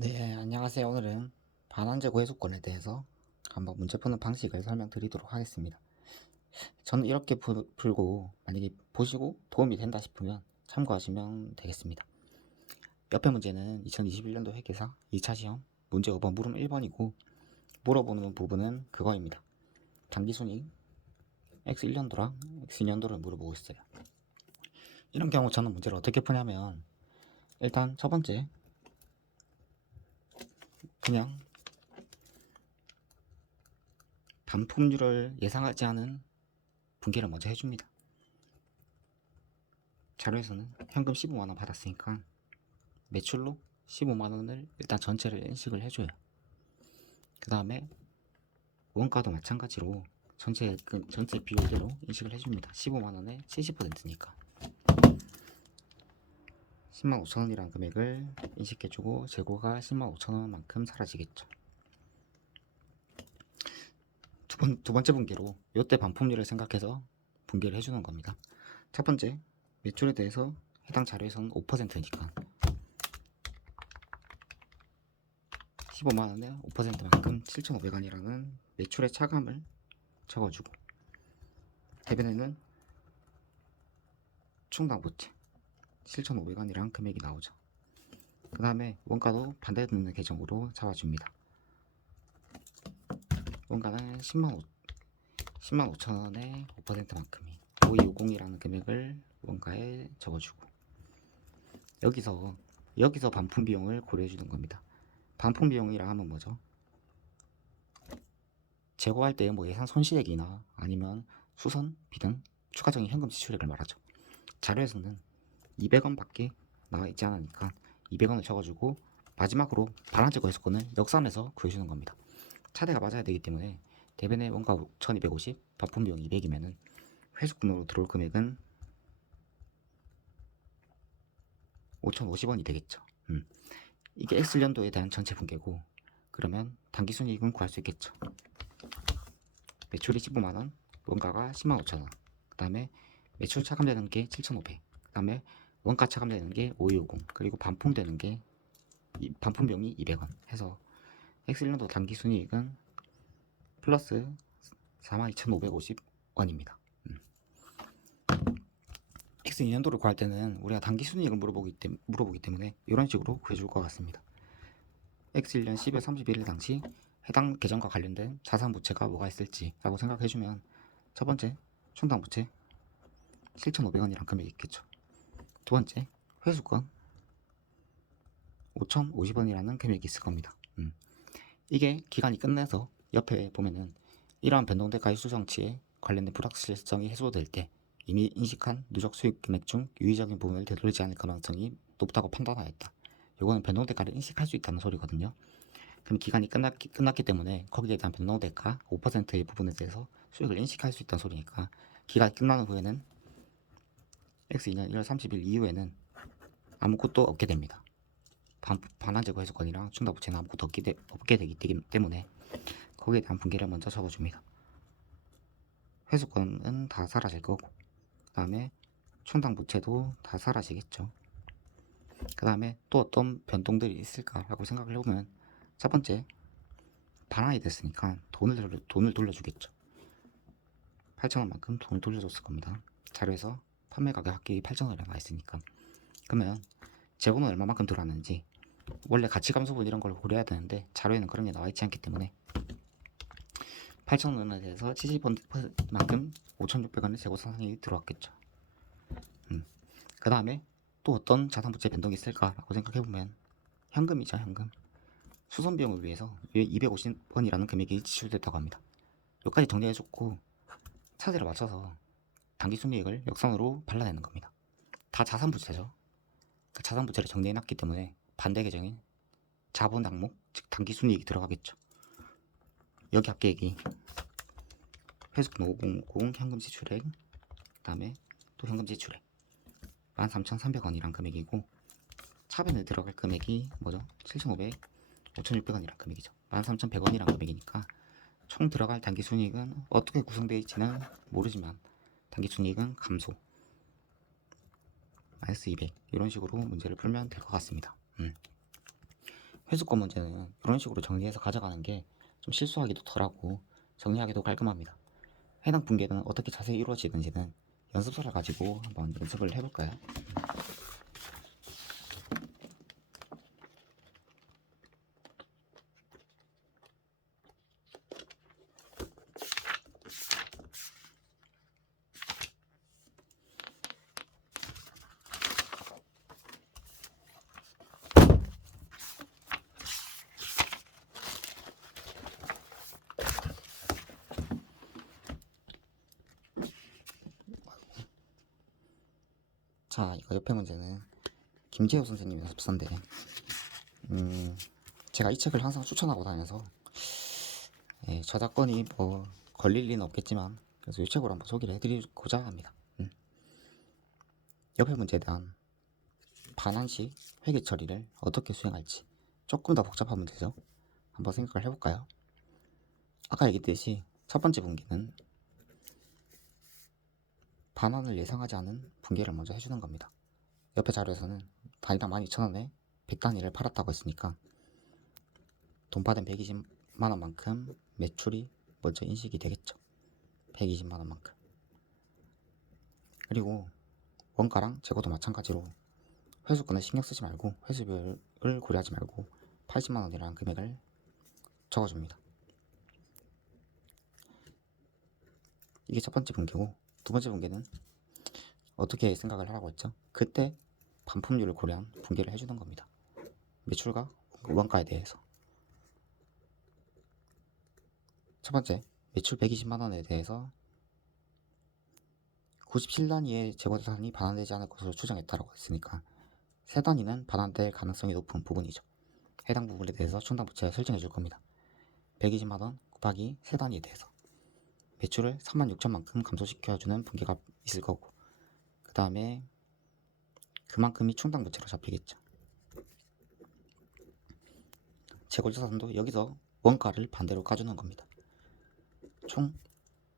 네, 안녕하세요. 오늘은 반환제고 해소권에 대해서 한번 문제 푸는 방식을 설명드리도록 하겠습니다. 저는 이렇게 풀고 만약에 보시고 도움이 된다 싶으면 참고하시면 되겠습니다. 옆에 문제는 2021년도 회계사 2차 시험 문제 5번 물음 1번이고 물어보는 부분은 그거입니다. 당기순이익 X1년도랑 X2년도를 물어보고 있어요. 이런 경우 저는 문제를 어떻게 푸냐면 일단 첫 번째 그냥 반품률을 예상하지 않은 분기를 먼저 해줍니다. 자료에서는 현금 15만원 받았으니까 매출로 15만원을 일단 전체를 인식을 해줘요. 그 다음에 원가도 마찬가지로 전체 비율대로 인식을 해줍니다. 15만원에 70%니까 10만 5천원이라는 금액을 인식해주고 재고가 10만 5천원만큼 사라지겠죠. 두 번째 분기로 이때 반품률을 생각해서 분기를 해주는 겁니다. 첫 번째 매출에 대해서 해당 자료에서는 5%니까 15만원에 5%만큼 7,500원이라는 매출의 차감을 적어주고 대변에는 충당 부채 7,500원이라는 금액이 나오죠. 그 다음에 원가도 반대되는 계정으로 잡아줍니다. 원가는 10만 5천원에 5%만큼이 5250이라는 금액을 원가에 적어주고 여기서 반품 비용을 고려해주는 겁니다. 반품 비용이라 하면 뭐죠? 재고할 때 뭐 예상 손실액이나 아니면 수선비 등 추가적인 현금 지출액을 말하죠. 자료에서는 200원밖에 나와 있지 않으니까 200원을 적어주고 마지막으로 반환제고 해소권을 역산해서 구해주는 겁니다. 차대가 맞아야 되기 때문에 대변의 원가 1250, 반품 비용 200이면은 회수금으로 들어올 금액은 5050원이 되겠죠. 이게 X년도에 대한 전체 분계고 그러면 당기순이익은 구할 수 있겠죠. 매출이 15만원, 원가가 10만 5천원, 그 다음에 매출 차감되는 게 7,500, 그 다음에 원가 차감되는 게 5250, 그리고 반품되는 게 반품 비용이 200원 해서 X1년도 당기순이익은 플러스 42,550원입니다. X2년도를 구할 때는 우리가 당기순이익을 물어보기 때문에 이런 식으로 구해줄 것 같습니다. X1년 12월 31일 당시 해당 계정과 관련된 자산 부채가 뭐가 있을지 라고 생각해주면 첫 번째 충당 부채 7,500원이란 금액이 있겠죠. 두 번째 회수권 5,050원이라는 금액이 있을 겁니다. 이게 기간이 끝나서 옆에 보면은 이러한 변동대가 일수정치에 관련된 불확실성이 해소될 때 이미 인식한 누적 수익 금액 중 유의적인 부분을 되돌리지 않을 가능성이 높다고 판단하였다. 이거는 변동대가를 인식할 수 있다는 소리거든요. 그럼 기간이 끝났기 때문에 거기에 대한 변동대가 5%의 부분에 대해서 수익을 인식할 수 있다는 소리니까 기간이 끝난 후에는 X2년 1월 30일 이후에는 아무것도 없게 됩니다. 반환제고 해소권이랑 충당부채는 아무것도 없게 되기 때문에 거기에 대한 분기를 먼저 적어줍니다. 회수권은 다 사라질 거고 그 다음에 충당부채도 다 사라지겠죠. 그 다음에 또 어떤 변동들이 있을까라고 생각을 해보면 첫 번째 반환이 됐으니까 돈을 돌려주겠죠. 8,000원만큼 돈을 돌려줬을 겁니다. 자료에서 판매 가격 합계이 8,000원이 나와 있으니까 그러면 재고는 얼마만큼 들어왔는지 원래 가치 감소분 이런 걸 고려해야 되는데 자료에는 그런 게 나와 있지 않기 때문에 8,000원에 대해서 70%만큼 5,600원의 재고 상승이 들어왔겠죠. 그 다음에 또 어떤 자산부채 변동이 있을까라고 생각해보면 현금이죠. 현금 수선 비용을 위해서 250원이라는 금액이 지출됐다고 합니다. 여기까지 정리해줬고 차제를 맞춰서 당기순이익을 역선으로 발라내는 겁니다. 다 자산부채죠. 그 자산부채를 정리해놨기 때문에 반대 계정인 자본 항목, 즉 당기순이익이 들어가겠죠. 여기 합계액이 회수금 500 현금 지출액, 그 다음에 또 현금 지출액 13,300원이란 금액이고 차변에 들어갈 금액이 뭐죠? 7,500, 5,600원이란 금액이죠. 13,100원이란 금액이니까 총 들어갈 당기순이익은 어떻게 구성되어 있지는 모르지만 당기순이익은 감소 마이너스 200 이런 식으로 문제를 풀면 될 것 같습니다. 회수권 문제는 이런 식으로 정리해서 가져가는 게 좀 실수하기도 덜하고 정리하기도 깔끔합니다. 해당 분계는 어떻게 자세히 이루어지는지는 연습서를 가지고 한번 연습을 해볼까요? 자, 이거 옆에 문제는 김재호 선생님 연습서인데 제가 이 책을 항상 추천하고 다녀서 저작권이 뭐 걸릴 리는 없겠지만 그래서 이 책으로 한번 소개를 해드리고자 합니다. 옆에 문제에 대한 반환식 회계 처리를 어떻게 수행할지 조금 더 복잡한 문제죠. 한번 생각을 해볼까요? 아까 얘기했듯이 첫 번째 분기는 반환을 예상하지 않은 분기를 먼저 해주는 겁니다. 옆에 자료에서는 단위당 12,000원에 100단위를 팔았다고 했으니까 돈 받은 120만원만큼 매출이 먼저 인식이 되겠죠. 120만원만큼. 그리고 원가랑 재고도 마찬가지로 회수권을 신경 쓰지 말고 회수비율을 고려하지 말고 80만원이라는 금액을 적어줍니다. 이게 첫 번째 분기고, 두 번째 분기는 어떻게 생각을 하라고 했죠? 그때 반품률을 고려한 분기를 해주는 겁니다. 매출과 원가에 대해서. 첫 번째, 매출 120만원에 대해서 97단위의 재고자산이 반환되지 않을 것으로 추정했다고 했으니까 3단위는 반환될 가능성이 높은 부분이죠. 해당 부분에 대해서 충당부채를 설정해 줄 겁니다. 120만원 곱하기 3단위에 대해서 매출을 36,000만큼 감소시켜주는 분기가 있을 거고, 그 다음에 그만큼이 충당부채로 잡히겠죠. 재고자산도 여기서 원가를 반대로 까주는 겁니다. 총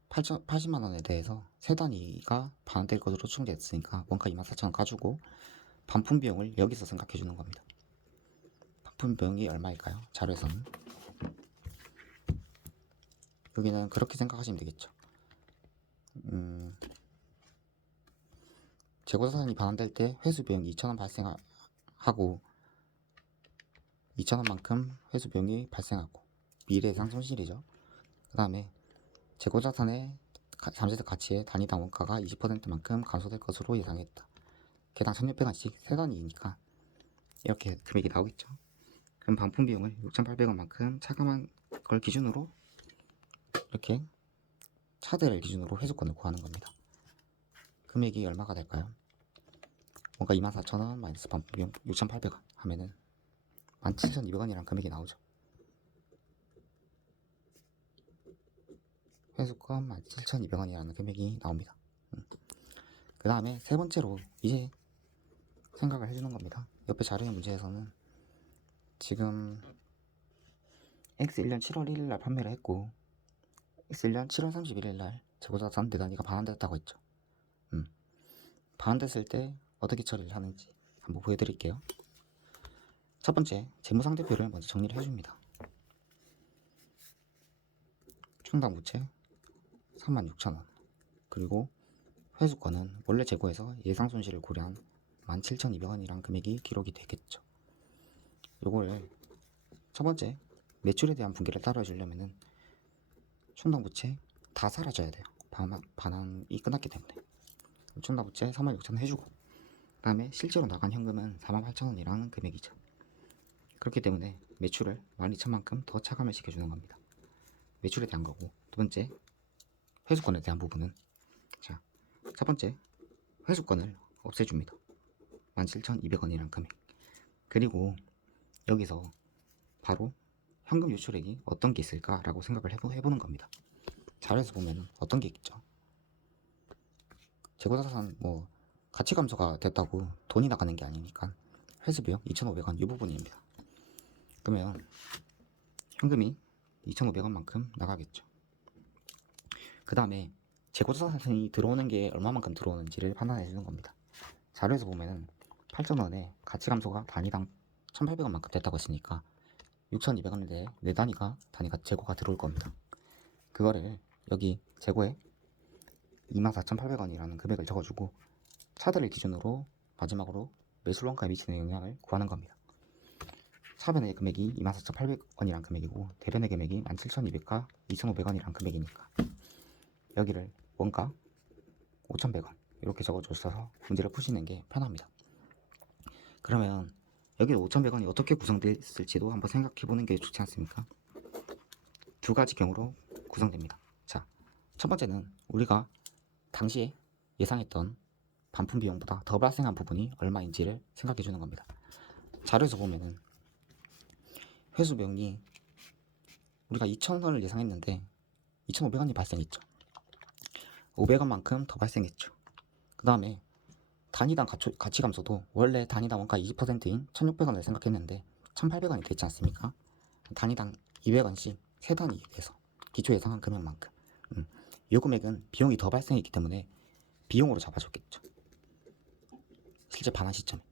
80만원에 대해서 3단위가 반환될 것으로 추정됐으니까 원가 24,000원 까주고 반품 비용을 여기서 생각해 주는 겁니다. 반품 비용이 얼마일까요? 자료에서는 여기는 그렇게 생각하시면 되겠죠. 재고자산이 반환될 때 회수 비용이 2,000원 발생하고 2,000원만큼 회수 비용이 발생하고 미래예상 손실이죠. 그 다음에 재고자산의 잠재적 가치의 단위당 원가가 20%만큼 감소될 것으로 예상했다. 개당 1,600원씩 3단위이니까 이렇게 금액이 나오겠죠. 그럼 반품 비용을 6,800원만큼 차감한 걸 기준으로 이렇게 차대를 기준으로 회수권을 구하는 겁니다. 금액이 얼마가 될까요? 원가 24,000원 마이너스 반품 비용 6,800원 하면은 17,200원이라는 금액이 나오죠. 회수권 17,200원이라는 금액이 나옵니다. 그 다음에 세 번째로 이제 생각을 해주는 겁니다. 옆에 자료의 문제에서는 지금 X1년 7월 1일날 판매를 했고 X1년 7월 31일날 재고자산 4단위가 반환됐다고 했죠. 반환됐을 때 어떻게 처리를 하는지 한번 보여드릴게요. 첫 번째, 재무상태표를 먼저 정리를 해줍니다. 충당부채 36,000원, 그리고 회수권은 원래 재고에서 예상손실을 고려한 17,200원이란 금액이 기록이 되겠죠. 요거를 첫 번째, 매출에 대한 분기를 따라주려면은 충당부채 다 사라져야 돼요. 반환이 끝났기 때문에. 충당부채 46,000원 해주고, 그 다음에 실제로 나간 현금은 48,000원이라는 금액이죠. 그렇기 때문에 매출을 12,000만큼 더 차감을 시켜주는 겁니다. 매출에 대한 거고, 두 번째, 회수권에 대한 부분은 자, 첫 번째, 회수권을 없애줍니다. 17,200원이라는 금액. 그리고 여기서 바로 현금 유출액이 어떤 게 있을까라고 생각을 해보는 겁니다. 자료에서 보면 어떤 게 있죠? 재고자산 뭐 가치 감소가 됐다고 돈이 나가는 게 아니니까 회수비용 2,500원 이 부분입니다. 그러면 현금이 2,500원만큼 나가겠죠. 그 다음에 재고자산이 들어오는 게 얼마만큼 들어오는지를 판단해 주는 겁니다. 자료에서 보면은 8,000원에 가치 감소가 단위당 1,800원만큼 됐다고 했으니까 6,200원인데 네 단위가 재고가 들어올 겁니다. 그거를 여기 재고에 24,800원이라는 금액을 적어주고 차들을 기준으로 마지막으로 매출 원가에 미치는 영향을 구하는 겁니다. 차변의 금액이 24,800원이란 금액이고 대변의 금액이 17,200과 2,500원이란 금액이니까 여기를 원가 5,100원 이렇게 적어줘서 문제를 푸시는 게 편합니다. 그러면 여기 5,100원이 어떻게 구성되어 있을지도 한번 생각해 보는 게 좋지 않습니까? 두 가지 경우로 구성됩니다. 자, 첫 번째는 우리가 당시에 예상했던 반품 비용보다 더 발생한 부분이 얼마인지를 생각해 주는 겁니다. 자료에서 보면은 회수 비용이 우리가 2,000원을 예상했는데 2,500원이 발생했죠. 500원만큼 더 발생했죠. 그 다음에 단위당 가치 감소도 원래 단위당 원가 20%인 1,600원을 생각했는데 1,800원이 됐지 않습니까? 단위당 200원씩 세 단위에 대해서 기초 예상한 금액만큼 이 금액은 비용이 더 발생했기 때문에 비용으로 잡아줬겠죠. 실제 반환 시점에.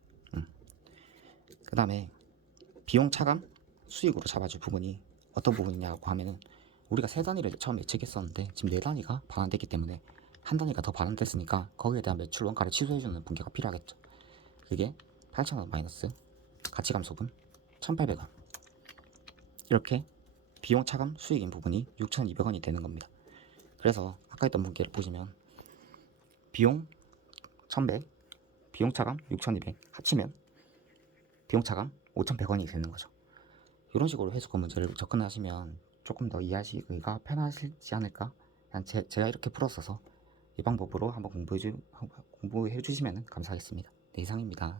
그 다음에 비용 차감 수익으로 잡아줄 부분이 어떤 부분이냐고 하면은 우리가 세 단위를 처음 예측했었는데 지금 네 단위가 반환됐기 때문에 한 단위가 더 반환됐으니까 거기에 대한 매출 원가를 취소해주는 분계가 필요하겠죠. 그게 8,000원 마이너스 가치 감소분 1,800원 이렇게 비용 차감 수익인 부분이 6,200원이 되는 겁니다. 그래서 아까 했던 분계를 보시면 비용 1,100 비용 차감 6,200 합치면 비용 차감 5,100원이 되는 거죠. 이런 식으로 해석권 문제를 접근하시면 조금 더 이해하시기가 편하시지 않을까? 제가 이렇게 풀었어서 이 방법으로 한번 공부해 주시면 감사하겠습니다. 네, 이상입니다.